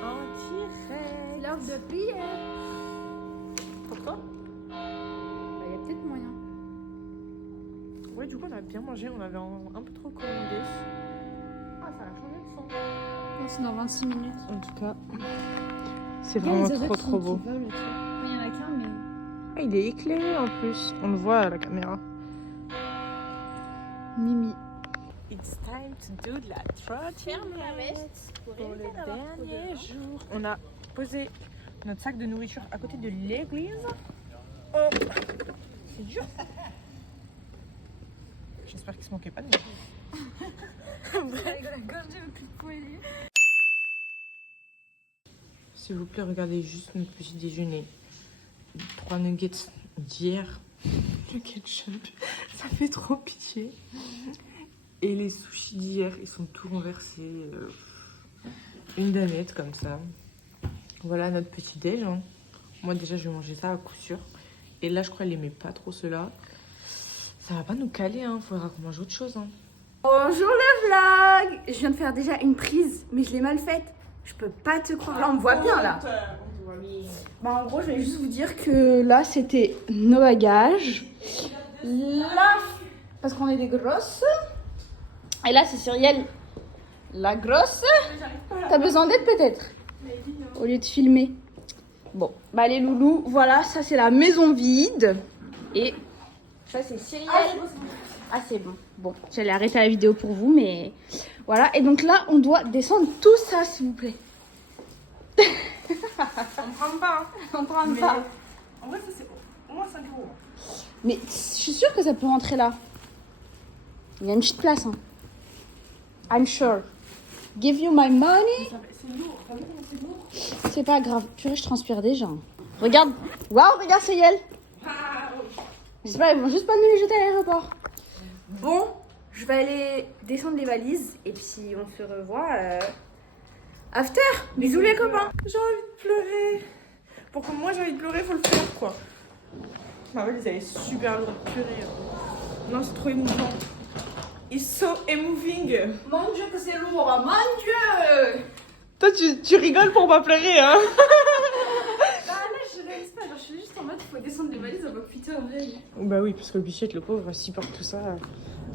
En direct. L'heure de prière. Pourquoi? Il y a peut-être moyen. Ouais, du coup, on a bien mangé. On avait un peu trop commandé. Ah, ça a changé de son. Non, c'est dans 26 minutes. En tout cas, c'est vraiment trop beau. Il y en a qu'un, mais. Ah, il est éclairé en plus. On le voit à la caméra. Mimi. It's time to do la trottinette pour le dernier jour. On a posé notre sac de nourriture à côté de l'église. Oh, c'est dur. J'espère qu'il se manquait pas de nourriture. S'il vous plaît, regardez juste notre petit déjeuner. 3 nuggets d'hier. Le ketchup, ça fait trop pitié. Et les sushis d'hier, ils sont tout renversés. Une danette comme ça. Voilà notre petit déj. Hein. Moi déjà, je vais manger ça à coup sûr. Et là, je crois qu'elle aimait pas trop cela. Ça va pas nous caler, hein. Faudra qu'on mange autre chose. Hein. Bonjour le vlog. Je viens de faire déjà une prise, mais je l'ai mal faite. Je peux pas te croire. Là, on me voit bien là. Bah, en gros, je vais juste vous dire que là, c'était nos bagages. Là, parce qu'on est des grosses. Et là, c'est Cyrielle, la grosse. T'as besoin d'aide peut-être? Au lieu de filmer. Bon, bah les loulous, voilà, ça c'est la maison vide. Et ça c'est Cyrielle. Ah c'est bon. Bon, j'allais arrêter la vidéo pour vous, mais voilà. Et donc là, on doit descendre tout ça, s'il vous plaît. On prend pas. Hein. On prend Mais pas. en vrai, ça c'est au moins 5 €. Mais je suis sûre que ça peut rentrer là. Il y a une petite place. Hein. I'm sure. Give you my money. C'est lourd. C'est lourd. C'est pas grave. Purée, je transpire déjà. Regarde. Waouh, regarde Cyrielle. J'espère qu'ils vont juste pas nous les jeter à l'aéroport. Bon, je vais aller descendre les valises et puis on se revoit after. Bisous les copains. J'ai envie de pleurer. Pour que moi j'ai envie de pleurer, faut le faire quoi. Ma valise elle est super lourde, purée. Non, c'est trop émouvant. It's so moving. Mon Dieu que c'est lourd, mon Dieu. Toi tu rigoles pour pas pleurer hein. Ah là je réalise pas, genre, je suis juste en mode faut descendre les valises, on va putain vieille. Bah oui, parce que Bichette le pauvre s'il porte tout ça.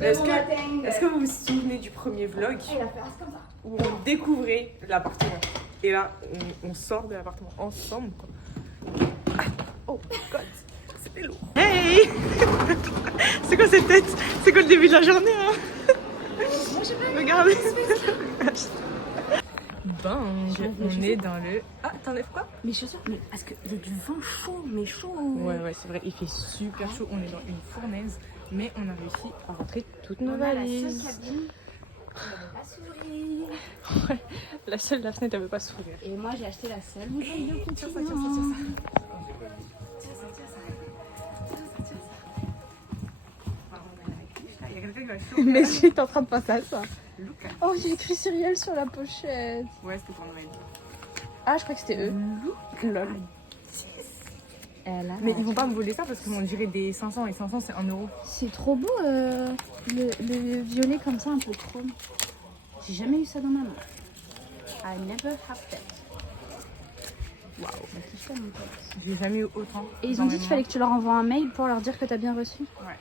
Est-ce que vous vous souvenez du premier vlog Il a fait comme ça. où on découvrait l'appartement? Et là, on sort de l'appartement ensemble quoi. Ah, oh god, c'était lourd. Hey. C'est quoi cette tête? C'est quoi le début de la journée hein? Regardez. Bang, on est dans le... Ah, t'enlèves quoi? Mes chaussures, mais parce qu'il y a du vent chaud, mais chaud. Ouais, c'est vrai, il fait super chaud. On est dans une fournaise, mais on a réussi à rentrer toutes nos valises. Pas sourire. Ouais, la seule, la fenêtre, elle veut pas s'ouvrir. Et moi j'ai acheté la seule bouteille de Tiens ça. Il y a quelqu'un qui va chauffer. Mais j'étais en train de passer à ça. Lucas. Oh, j'ai écrit Cyrielle sur la pochette. Ouais, c'était pour Noël. Ah, je crois que c'était eux. Lol. Mais ils vont pas me voler ça parce qu'on dirait des 500 et 500 c'est 1 euro. C'est trop beau le violet comme ça, un peu chrome. J'ai jamais eu ça dans ma main. I never have that. Waouh, bah kiffe mon pote. J'ai jamais eu autant. Et ils ont dit qu'il fallait que tu leur envoies un mail pour leur dire que t'as bien reçu. Ouais.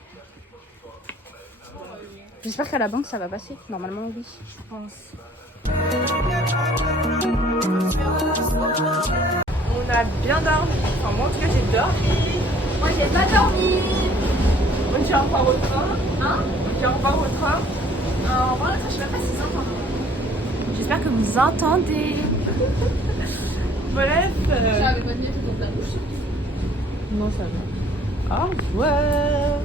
J'espère qu'à la banque ça va passer. Normalement oui. Je pense. On a bien dormi. Enfin, moi en tout cas j'ai dormi. Moi j'ai pas dormi. On dit au revoir au train. Hein? On dit au revoir au train. En vrai, je sais même pas si ça entend. J'espère que vous entendez. Bref. Avec votre nez tout dans la bouche. Non, ça va. Au revoir.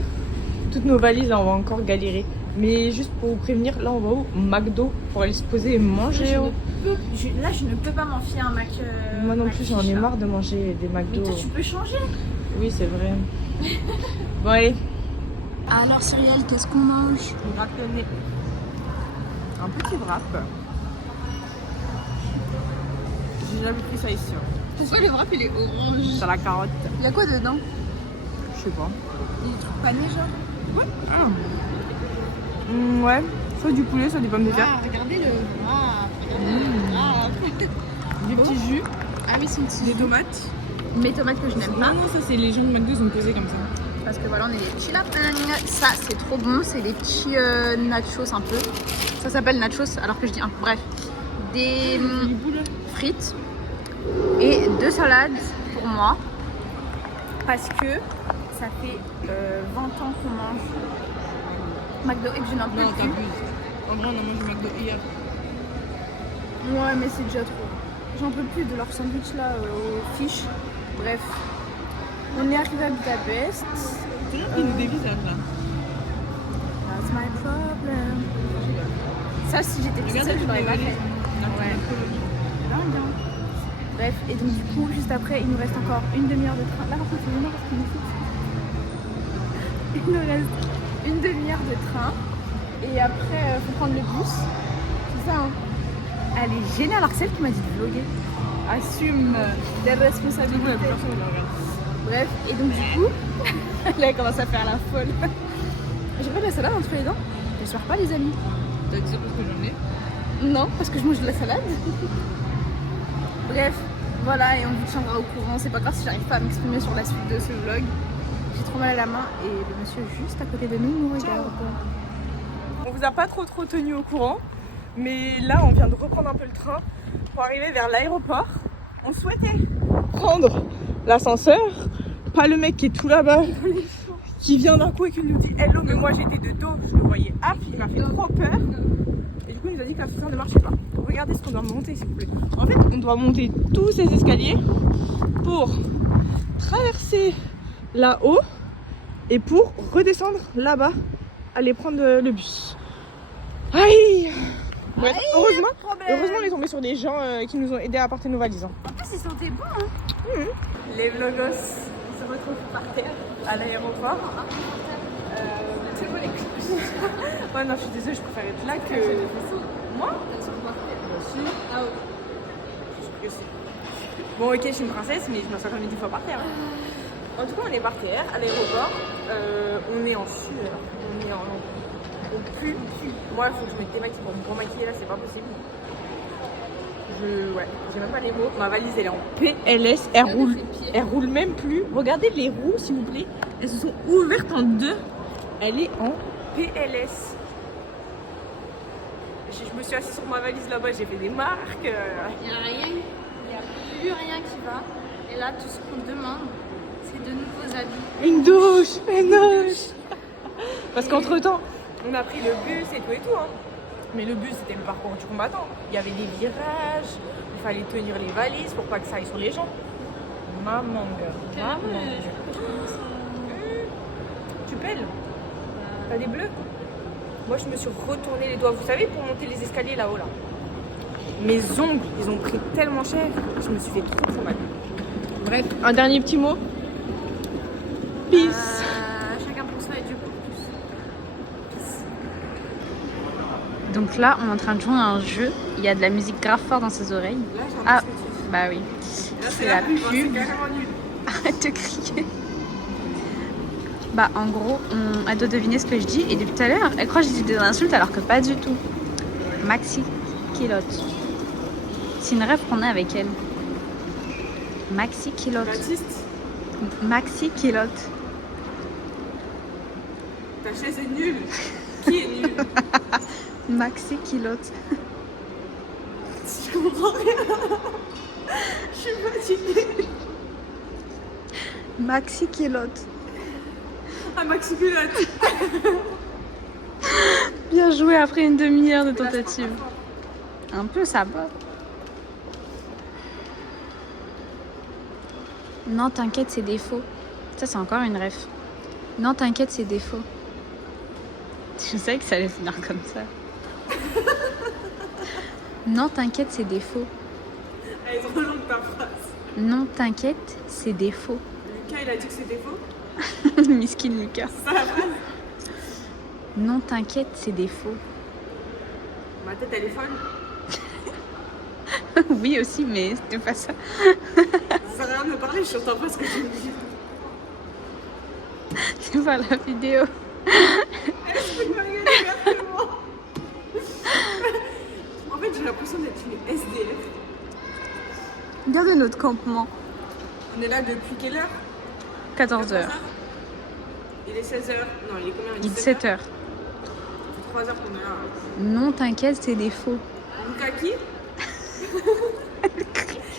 Toutes nos valises, là, on va encore galérer. Mais juste pour vous prévenir, là, on va au McDo pour aller se poser et manger. Là, je ne peux pas m'enfiler un Mac. Moi non plus, j'en ai marre de manger des Mais McDo. toi, tu peux changer. Oui, c'est vrai. Bon, allez. Alors Cyrielle, qu'est-ce qu'on mange? On gratte le nez. Un petit wrap. J'ai jamais pris ça ici. Pourquoi le wrap il est orange? C'est la carotte. Il y a quoi dedans? Je sais pas. Des trucs panés genre? Ouais. Ah. Ouais. Soit du poulet, soit des pommes de terre. Ah, regardez le wrap. Regardez le wrap. Des petits jus. Ah oui, c'est une petite. Des tomates. Mes tomates que je n'aime pas. Non, ça c'est les gens de McDo, ils ont posé comme ça. Parce que voilà, on est des chilapang. Ça, c'est trop bon. C'est des petits nachos un peu. Ça s'appelle nachos alors que je dis un. Bref. Des frites et 2 salades pour moi. Parce que ça fait 20 ans qu'on mange McDo et que je n'en peux Non, plus. t'abuses. En vrai, on a mangé McDo hier. Ouais, mais c'est déjà trop. J'en peux plus de leur sandwich là aux fiches. Bref. On est arrivé à Budapest. C'est là qu'ils nous dévisagent là. That's my problem. Ça, si j'étais toute seule, je l'aurais pas fait. Ouais. Dingue, hein. Bref, et donc du coup, juste après, il nous reste encore une demi-heure de train. Là, par contre, c'est une heure parce qu'il nous fixe. Il nous reste une demi-heure de train. Et après, faut prendre le bus. C'est ça, hein. Elle est géniale, alors que celle qui m'a dit de vlogger. Assume des responsabilités. Bref, et donc du coup, là, elle commence à faire la folle. J'ai pas de la salade entre les dents. J'espère pas, les amis. T'as dit ça parce que j'en ai. Non, parce que je mange de la salade. Bref, voilà, et on vous tiendra au courant. C'est pas grave si j'arrive pas à m'exprimer sur la suite de ce vlog. J'ai trop mal à la main et le monsieur juste à côté de nous nous regarde. On vous a pas trop tenu au courant, mais là on vient de reprendre un peu le train pour arriver vers l'aéroport. On souhaitait prendre l'ascenseur, pas le mec qui est tout là-bas, qui vient d'un coup et qui nous dit hello, mais moi j'étais de dos, je le voyais hop, il m'a fait trop peur. Et du coup il nous a dit que l'ascenseur ne marchait pas. Regardez ce qu'on doit monter s'il vous plaît. En fait on doit monter tous ces escaliers pour traverser là-haut et pour redescendre là-bas, aller prendre le bus. Aïe! Ouais, heureusement on est tombé sur des gens qui nous ont aidés à porter nos valises. En plus, ils sentaient bon, hein. Les vlogos se retrouvent par terre à l'aéroport. C'est bon les couches. Ouais non je suis désolée, je préfère être là que... Moi? Moi aussi. Ah ouais. Je suis que si. Bon ok je suis une princesse mais je m'assois quand même 10 fois par terre. En tout cas on est par terre à l'aéroport. On est en sueur. On est en... On pue. Moi il faut que je mette des maquilles pour me remaquiller là, c'est pas possible. Ouais, j'ai même pas les mots. Ma valise elle est en PLS, elle roule même plus. Regardez les roues s'il vous plaît, elles se sont ouvertes en deux. Elle est en PLS. Je me suis assise sur ma valise là-bas, j'ai fait des marques. Il n'y a rien, il n'y a plus rien qui va. Et là, tout ce qu'on demande, c'est de nouveaux habits. Une douche. Parce qu'entre temps, on a pris le bus et tout hein. Mais le bus c'était le parcours du combattant. Il y avait des virages, il fallait tenir les valises pour pas que ça aille sur les gens. Maman, Tu pelles? T'as des bleus? Moi je me suis retourné les doigts, vous savez, pour monter les escaliers là-haut là. Mes ongles, ils ont pris tellement cher, je me suis fait trop mal. Bref, un dernier petit mot. Peace. Chacun pour soi et Dieu pour tous. Donc là, on est en train de jouer à un jeu. Il y a de la musique grave fort dans ses oreilles. Là, Ah, Bah oui. Là, C'est la pub, hein, pub. c'est carrément nul. Arrête de crier. Bah en gros, elle doit deviner ce que je dis. Et depuis tout à l'heure, elle croit que je dis des insultes alors que pas du tout. Maxi Kilote. C'est une rêve qu'on a avec elle. Maxi Kilote. Baptiste, Maxi Kilote. ta chaise est nulle. Qui est nul? Maxi Kilote. Je comprends rien. Je suis fatiguée. Maxi Kilote. Ah, Maxi Culotte. Bien joué après une demi-heure de tentative. Un peu, ça va. Non, t'inquiète, c'est des faux. Ça, c'est encore une ref. Non, t'inquiète, c'est des faux. Je savais que ça allait finir comme ça. Non, t'inquiète, c'est des faux. Elle est trop longue ta phrase. Non, t'inquiète, c'est des faux. Lucas, il a dit que c'était faux. Miskin Lucas. C'est ça la phrase. Non, t'inquiète, c'est des faux. Ma tête, elle est folle. Oui, aussi, mais c'était pas ça. Ça sert à rien de me parler, je n'entends pas ce que tu me dis. C'est pas la vidéo. Elle se fout de ma gueule, exactement. En fait, j'ai l'impression d'être une SDF. Regardez notre campement. On est là depuis quelle heure? 14h. Il est 16h. Non, il est combien? Il est 17h. Ça fait 3 heures qu'on est là. Non, t'inquiète, c'est des faux. Lucas qui?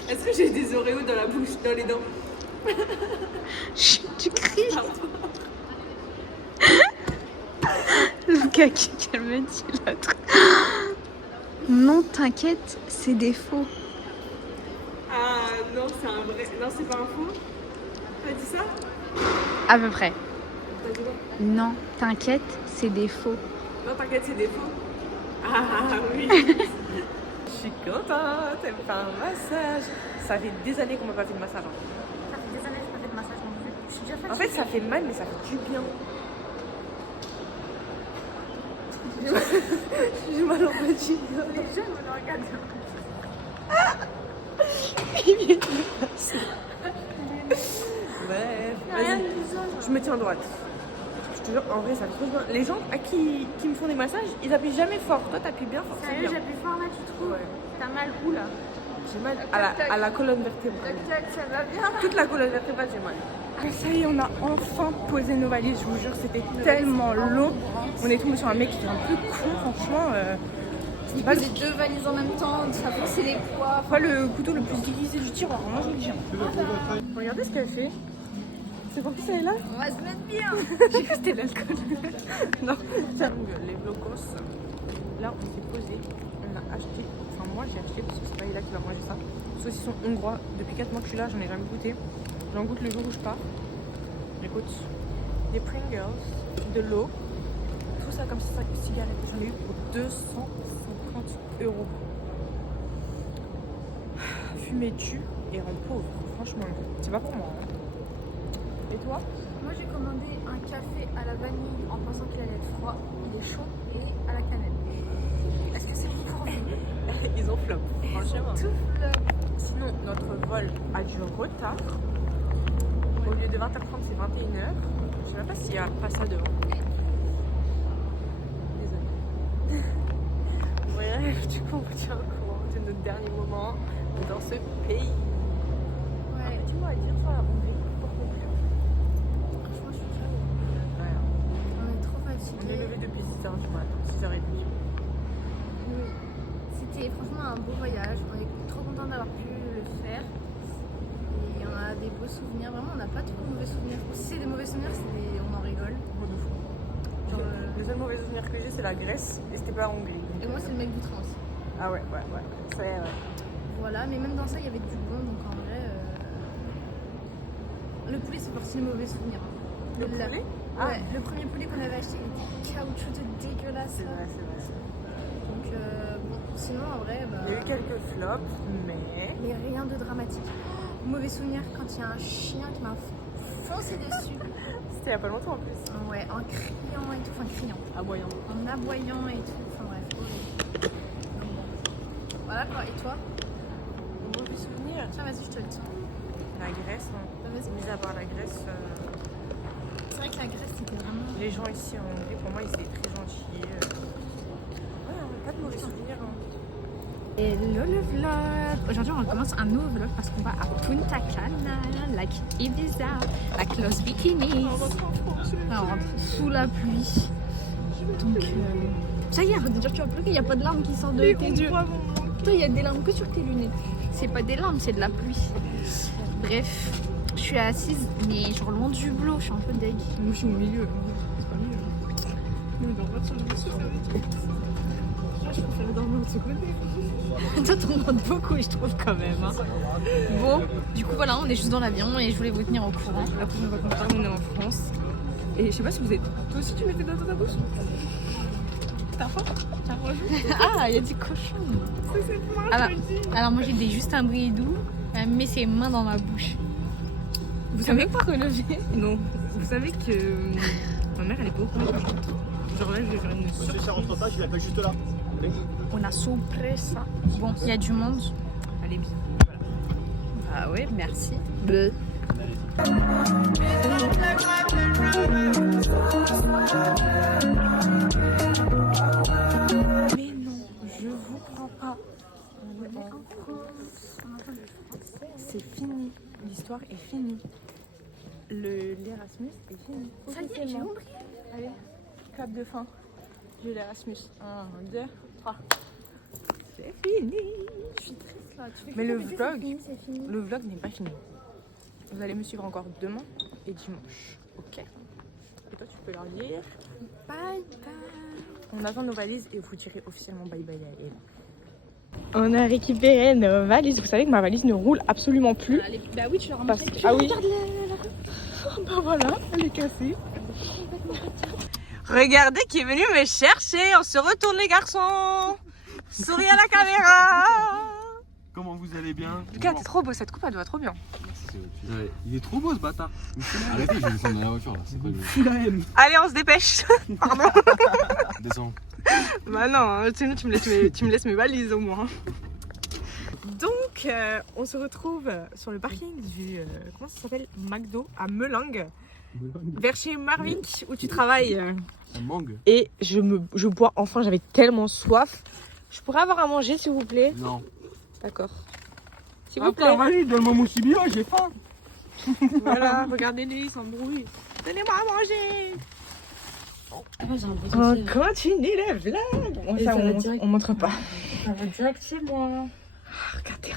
Est-ce que j'ai des Oreos dans la bouche, dans les dents? Chut, tu cries. Lucas, qu'elle me dit l'autre. Non, t'inquiète, c'est des faux. Ah non, c'est un vrai. Non, c'est pas un faux. T'as dit ça? À peu près. T'as dit quoi? Non, t'inquiète, c'est des faux. Non, t'inquiète, c'est des faux. Ah oui. Je suis contente, elle me fait un massage. Ça fait des années qu'on m'a pas fait de massage. Ça fait des années que je n'ai pas fait de massage non plus. Je suis déjà fatiguée. En fait, ça fait mal, mais ça fait du bien. J'ai mal au petit. Les jeunes, on le regarde. Bref, Rien de vas-y. bizarre. Je me tiens à droite. Je te jure, en vrai, ça fait trop bien. Les gens à qui me font des massages, ils appuient jamais fort. Toi, t'appuies bien fort. C'est Sérieux, bien. j'appuie fort là, tu trouves? Ouais. T'as mal où là? J'ai mal Tac, à tac. la colonne vertébrale. Tac tac, ça va bien? Toute la colonne vertébrale, j'ai mal. Ah, ça y est, on a enfin posé nos valises. Je vous jure, c'était tellement long. On est tombé sur un mec qui était un peu con, franchement. Il Pas le- posait deux valises en même temps, ça fonçait les poids. Pas le couteau le plus aiguisé du tiroir, moi je vous le dis. Regardez ce qu'elle fait. C'est pour qui ça est là? On va se mettre bien. J'ai cru que c'était l'alcool. Non. Donc, les blocos. Là, on s'est posé. On a acheté. Enfin, moi j'ai acheté parce que c'est pas Ella qui va manger ça. Saucisson hongrois. Depuis 4 mois que je suis là, j'en ai jamais goûté. J'en goûte le jour où je pars. J'écoute des Pringles, de l'eau. Tout ça comme ça, cigarette. J'en ai eu pour 250 €. Fumer tue et rend pauvre. Franchement, c'est pas pour moi. Hein. Et toi? Moi j'ai commandé un café à la vanille en pensant qu'il allait être froid. Il est chaud et à la cannelle. Est-ce que c'est bon pour vous? Ils ont flop, franchement. Tout flop. Sinon, notre vol a du retard. Au lieu de 20h30, c'est 21h. Je sais même pas s'il y a pas ça devant. Désolée. Bref, du coup, on vous tient au courant de notre dernier moment dans ce pays. Ouais. Tu m'as dit sur la Hongrie pour conclure. Franchement, je suis chaud. Ouais. On est trop On est fatigués. levé depuis 6h du matin, 6h30. Oui. C'était franchement un beau voyage. On est trop contents d'avoir pu le faire. Et on a des beaux souvenirs. Vraiment, on n'a pas trop de mauvais souvenirs. Si c'est des mauvais souvenirs, on en rigole. Moi de fou. Genre, Le seul mauvais souvenir que j'ai, c'est la Grèce et c'était pas la Hongrie. Et moi, c'est le mec du train aussi. Ah ouais. C'est Voilà, mais même dans ça, il y avait du bon. Donc en vrai, le poulet, c'est parti le mauvais souvenir. Le poulet? Ouais, le premier poulet qu'on avait acheté, il était caoutchouteux dégueulasse. C'est là. vrai. Donc bon, sinon en vrai, bah, Il y a eu quelques flops, mais rien de dramatique. Mauvais souvenir quand il y a un chien qui m'a foncé dessus. c'était il y a pas longtemps en plus. Ouais, en criant et tout, enfin criant, Aboyant. en aboyant et tout, enfin bref, horrible. Donc bon, voilà quoi, et toi? mauvais souvenir. Tiens, vas-y, je te le dis. La Grèce, hein. Vas-y. Mis à part la Grèce, C'est vrai que la Grèce, c'était vraiment. les gens ici en Hongrie, pour moi, ils étaient très gentils. Ouais, pas de mauvais souvenirs. Hein. Hello le vlog. Aujourd'hui on recommence un nouveau vlog parce qu'on va à Punta Cana, lac Ibiza, lac Los Bikinis. On rentre en France. Là, on rentre sous la pluie. Donc ça y est, arrête de dire que tu vas pleurer, il n'y a pas de larmes qui sortent de tes yeux. Toi il y a des larmes que sur tes lunettes. C'est pas des larmes, c'est de la pluie. Bref, je suis assise mais genre loin du hublot, je suis un peu deg. Moi je suis au milieu. C'est pas mieux. Nous dans votre chambre, ça va être. Je préfère dormir de ce côté. Toi t'en demandes beaucoup je trouve quand même. Hein. Bon, du coup voilà, on est juste dans l'avion et je voulais vous tenir au courant. La prochaine fois qu'on parle, on est en France. Et je sais pas si vous êtes. Toi aussi tu mettais dans ta bouche? T'as faim? T'as rejoint? Ah, il y a du cochon. Alors moi j'ai juste un bris doux, mais ses mains dans ma bouche. Vous savez pas relever? Non. Vous savez que ma mère elle est pas au courant quand je rentre. Genre là je vais faire une Monsieur, surprise. ça rentre pas, je l'appelle juste là. On a sorpresa. Bon, il y a du monde. Allez bien. Ah ouais, merci. Mais non, je vous crois pas. On est en France. C'est fini. L'histoire est finie. L'Erasmus est fini. Ça y est, j'ai compris. Allez, clap de fin. J'ai l'Erasmus. 1, 2, 3. C'est fini. Je suis triste là. Mais le vlog n'est pas fini. Vous allez me suivre encore demain et dimanche. Ok. Et toi, tu peux leur dire Bye bye. on attend nos valises et vous direz officiellement bye bye à elle. On a récupéré nos valises. Vous savez que ma valise ne roule absolument plus. Bah oui, tu leur as Parce montré. que- ah oui. Regarde Bah voilà, elle est cassée. Regardez qui est venu me chercher. On se retourne les garçons. Souris à la caméra. Comment vous allez bien? Lucas, t'es trop beau. Cette coupe, elle te va trop bien. Ouais, il est trop beau ce bâtard. Arrêtez, je vais descendre dans la voiture là, c'est pas le. Fous la haine. Allez, on se dépêche. Pardon. Descends. Bah non, sinon tu me laisses mes valises au moins. Donc, on se retrouve sur le parking du, comment ça s'appelle, McDo à Melang, vers chez Marvink où tu travailles. Un mangue? Et je bois enfin, j'avais tellement soif. Je pourrais avoir à manger s'il vous plaît? Non. D'accord. S'il vous plaît. Attends, vas-y, donne-moi mon chibio, j'ai faim. Voilà, regardez-les, ils s'embrouillent. Donnez-moi à manger. On continue les vlogs. On montre pas. Ça va direct chez moi. Regardez.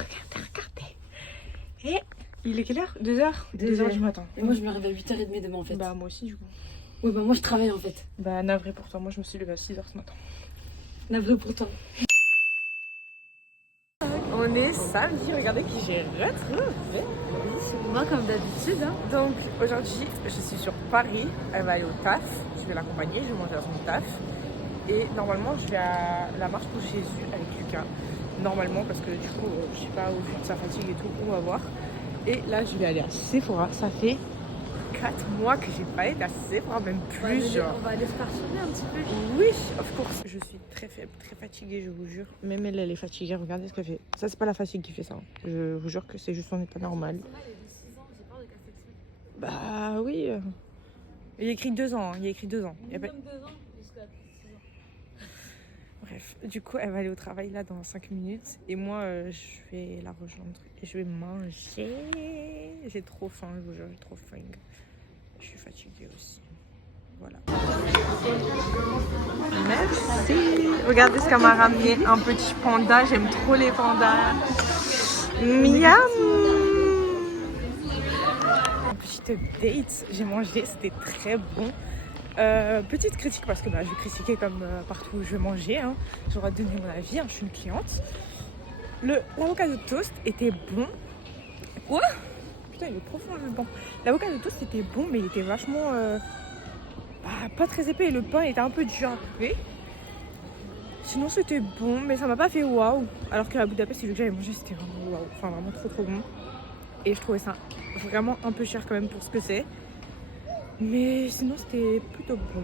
Et il est quelle heure? 2h? 2h du matin. Et moi, je me réveille à 8h30 demain en fait. Bah moi aussi du coup. Ouais, bah moi, je travaille en fait. Bah navré pour toi, moi je me suis levée à 6h ce matin. Navré pour toi. On est samedi, regardez qui j'ai retrouvé. Moi, comme d'habitude, hein. Donc aujourd'hui je suis sur Paris, elle va aller au taf, je vais l'accompagner, je vais manger à son taf. Et normalement je vais à la marche pour Jésus avec Lucas. Normalement parce que du coup je sais pas au vu de sa fatigue et tout, on va voir. Et là je vais aller à Sephora, ça fait 4 mois que j'ai pas été à Sephora, même plus genre. On va aller se parfumer un petit peu. Oui, of course. Je suis très faible, très fatiguée, je vous jure. Même elle est fatiguée, regardez ce qu'elle fait. Ça, c'est pas la fatigue qui fait ça. Je vous jure que c'est juste son état normal. Bah oui. Il y a écrit 2 ans, il y a écrit 2 ans. Il y a pas... Bref, du coup, elle va aller au travail là dans 5 minutes. Et moi, je vais la rejoindre et je vais manger. J'ai trop faim, je vous jure, j'ai trop faim. Je suis fatiguée aussi. Voilà. Merci. Regardez ce qu'elle m'a ramené, un petit panda. J'aime trop les pandas. Miam. Petite update, j'ai mangé, c'était très bon. Petite critique parce que je vais critiquer comme partout où je vais manger. Hein. J'aurais donné mon avis, hein, je suis une cliente. L'avocat de toast était bon. Quoi? Putain, il est profond le banc. L'avocat de toast était bon, mais il était vachement pas très épais. Le pain était un peu dur à couper. Sinon, c'était bon, mais ça m'a pas fait waouh. Alors que la Budapest, celui que j'avais mangé, c'était vraiment waouh. Enfin, vraiment trop bon. Et je trouvais ça vraiment un peu cher quand même pour ce que c'est. Mais sinon, c'était plutôt bon.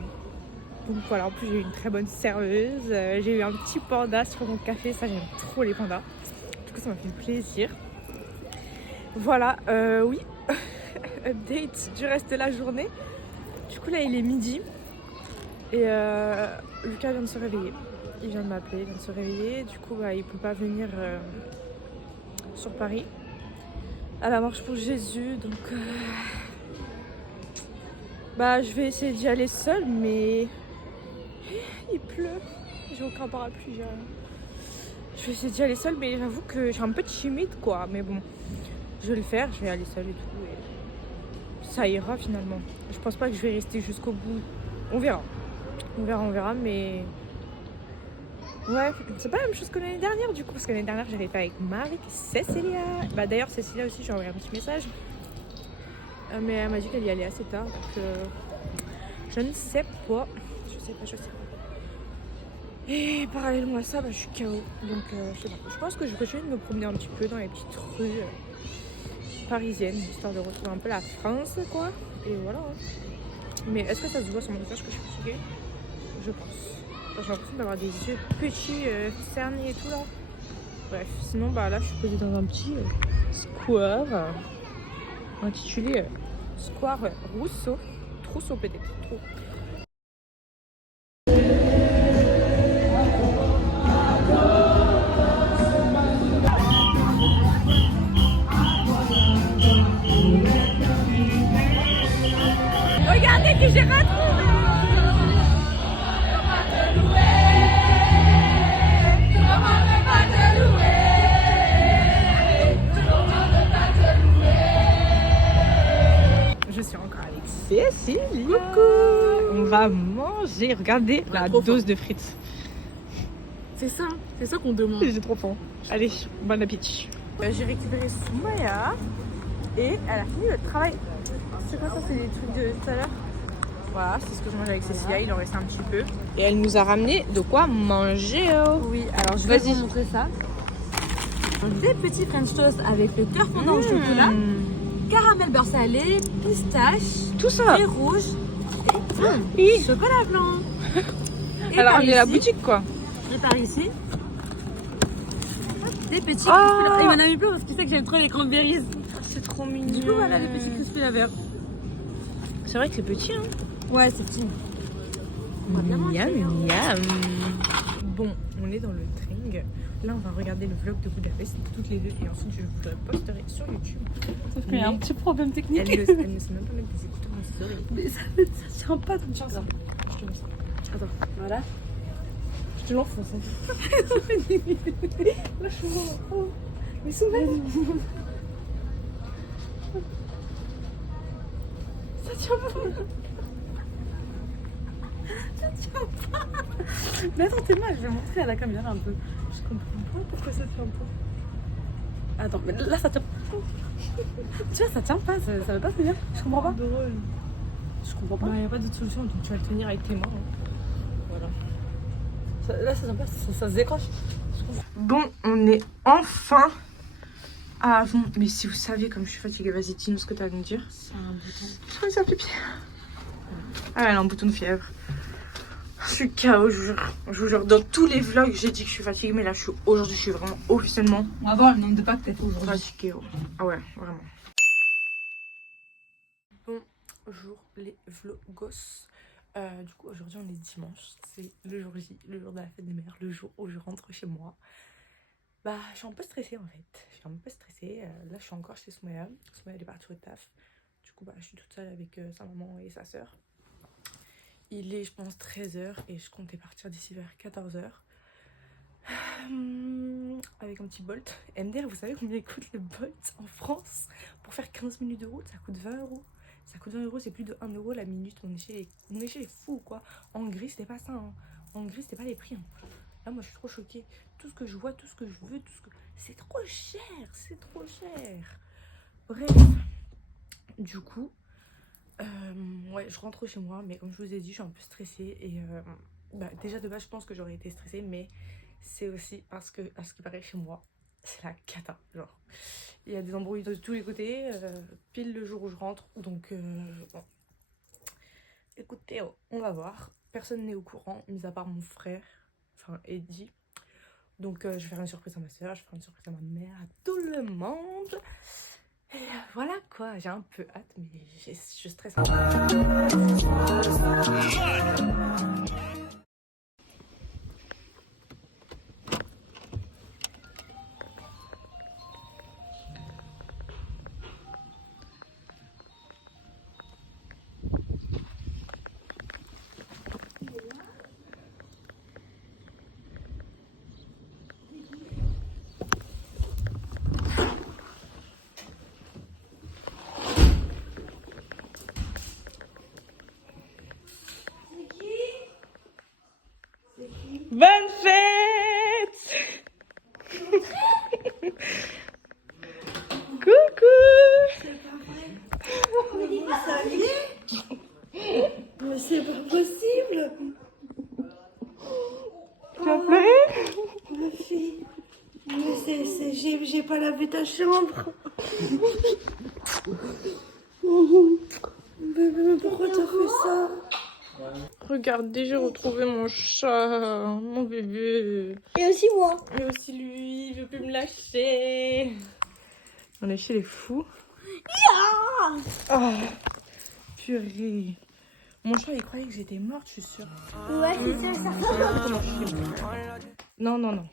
Donc voilà, en plus, j'ai eu une très bonne serveuse. J'ai eu un petit panda sur mon café. Ça, j'aime trop les pandas. Du coup, ça m'a fait plaisir. Voilà, oui, update du reste de la journée. Du coup là il est midi et Lucas vient de se réveiller. Il vient de m'appeler, il vient de se réveiller. Du coup bah, il peut pas venir sur Paris à la marche pour Jésus. Donc bah je vais essayer d'y aller seule, mais il pleut. J'ai aucun parapluie, j'ai rien. Je vais essayer d'y aller seule, mais j'avoue que j'ai un peu timide quoi. Mais bon, je vais le faire, je vais aller seule et tout. Et ça ira finalement. Je pense pas que je vais rester jusqu'au bout. On verra. On verra, mais... Ouais, c'est pas la même chose que l'année dernière du coup. Parce que l'année dernière, j'avais fait avec Marie, Cécilia. Bah d'ailleurs, Cécilia aussi, j'ai envoyé un petit message. Mais elle m'a dit qu'elle y allait assez tard. Donc je ne sais pas. Je sais pas. Et parallèlement à ça, bah, je suis KO. Donc je sais pas. Je pense que je vais continuer de me promener un petit peu dans les petites rues parisiennes, histoire de retrouver un peu la France, quoi. Et voilà. Mais est-ce que ça se voit sur mon visage que je suis fatiguée? Je pense. J'ai l'impression d'avoir des yeux petits, cernés et tout là. Bref, sinon bah là je suis posée dans un petit square intitulé Square Rousseau. Trousseau peut-être. Regardez que j'ai retrouvé. Je suis encore avec Cécile. On va manger. Regardez la dose de frites. C'est ça qu'on demande. J'ai trop faim. Allez, bon appétit. J'ai récupéré Soumaya et elle a fini le travail. C'est quoi ça? C'est des trucs de tout à l'heure. Voilà, c'est ce que je mange avec Cécilia. Il en reste un petit peu. Et elle nous a ramené de quoi manger. Oui, alors je vais vous montrer ça. Des petits French toast avec le cœur fondant au chocolat, caramel beurre salé, pistache, Tout ça. et rouge Et chocolat blanc. Et alors par il y a la ici- boutique quoi. Et par ici, des petits crispy Ah. lavers. Il m'en a mis plein parce qu'il sait que j'aime trop les cranberries. C'est trop mignon. Du coup, voilà les petits crispy lavers. C'est vrai que c'est petit hein. Ouais, c'est petit. On va bien manger. Miam. Bon, on est dans le train. Là, on va regarder le vlog de Budapest toutes les deux et ensuite je vous le posterai sur YouTube. Sauf qu'il y a un petit problème technique. Elle ne sait même pas mettre des écouteurs dans ses oreilles. Mais ça tient pas, donc Tiens ça. Je te mets ça. Attends. Voilà. Je te l'enfonce. Lâche-moi. Oh. Mais souvent. Ça tient pas. Ça tient pas. Mais attends, t'es mal, je vais montrer à la caméra un peu. Je comprends pas pourquoi ça tient pas. Attends, mais là ça tient pas. Tu vois, ça tient pas, ça veut pas tenir. Je comprends pas. Drôle. Je comprends pas. Il n'y a pas d'autre solution, donc tu vas le tenir avec tes mains. Voilà. Là ça tient pas, ça se décroche. Bon, on est enfin à Avon. Mais si vous savez comme je suis fatiguée, vas-y, dis-nous ce que tu as à nous dire. C'est un bouton. Je crois que c'est un pipi. Ah, elle a un bouton de fièvre. Je suis KO, je vous jure. Dans tous les vlogs, j'ai dit que je suis fatiguée, mais là, aujourd'hui, je suis vraiment officiellement On va voir le nombre de pas que t'as fait aujourd'hui. fatiguée. Ah ouais, vraiment. Bonjour les vlogos. Du coup, aujourd'hui, on est dimanche. C'est le jour J, le jour de la fête des mères, le jour où je rentre chez moi. Bah, je suis un peu stressée en fait. Je suis un peu stressée. Là, je suis encore chez Soumaya. Soumaya, elle est partie au taf. Du coup, bah, je suis toute seule avec sa maman et sa soeur. Il est, je pense, 13h et je comptais partir d'ici vers 14h. Avec un petit Bolt. MDR, vous savez combien coûte le Bolt en France? Pour faire 15 minutes de route, ça coûte 20 €. Ça coûte 20 €, c'est plus de 1 € la minute. On est chez les fous, quoi. En Hongrie, c'était pas ça. Hein. En Hongrie, c'était pas les prix. Hein. Là, moi, je suis trop choquée. Tout ce que je vois, tout ce que je veux, c'est trop cher. C'est trop cher. Bref. Du coup, ouais, je rentre chez moi. Mais comme je vous ai dit, je suis un peu stressée. Et bah, déjà, de base, je pense que j'aurais été stressée. Mais c'est aussi parce que, à ce qui paraît, chez moi, c'est la cata. Genre, il y a des embrouilles de tous les côtés. Pile le jour où je rentre. Donc, bon. Écoutez, on va voir. Personne n'est au courant, mis à part mon frère. Enfin, Eddie. Donc je vais faire une surprise à ma soeur, je vais faire une surprise à ma mère, à tout le monde. Et voilà quoi, j'ai un peu hâte, mais je stresse. Bonne fête! Coucou! Mais c'est pas possible. Tu as pleuré? Ma fille. Mais j'ai pas lavé ta chambre. Mais pourquoi t'as fait ça? Regardez, j'ai retrouvé mon chat, mon bébé. Et aussi moi. Et aussi lui, il veut plus me lâcher. On est chez les fous. Oh, purée. Mon chat, il croyait que j'étais morte, je suis sûre. Ouais, c'est ça. Non, non, non.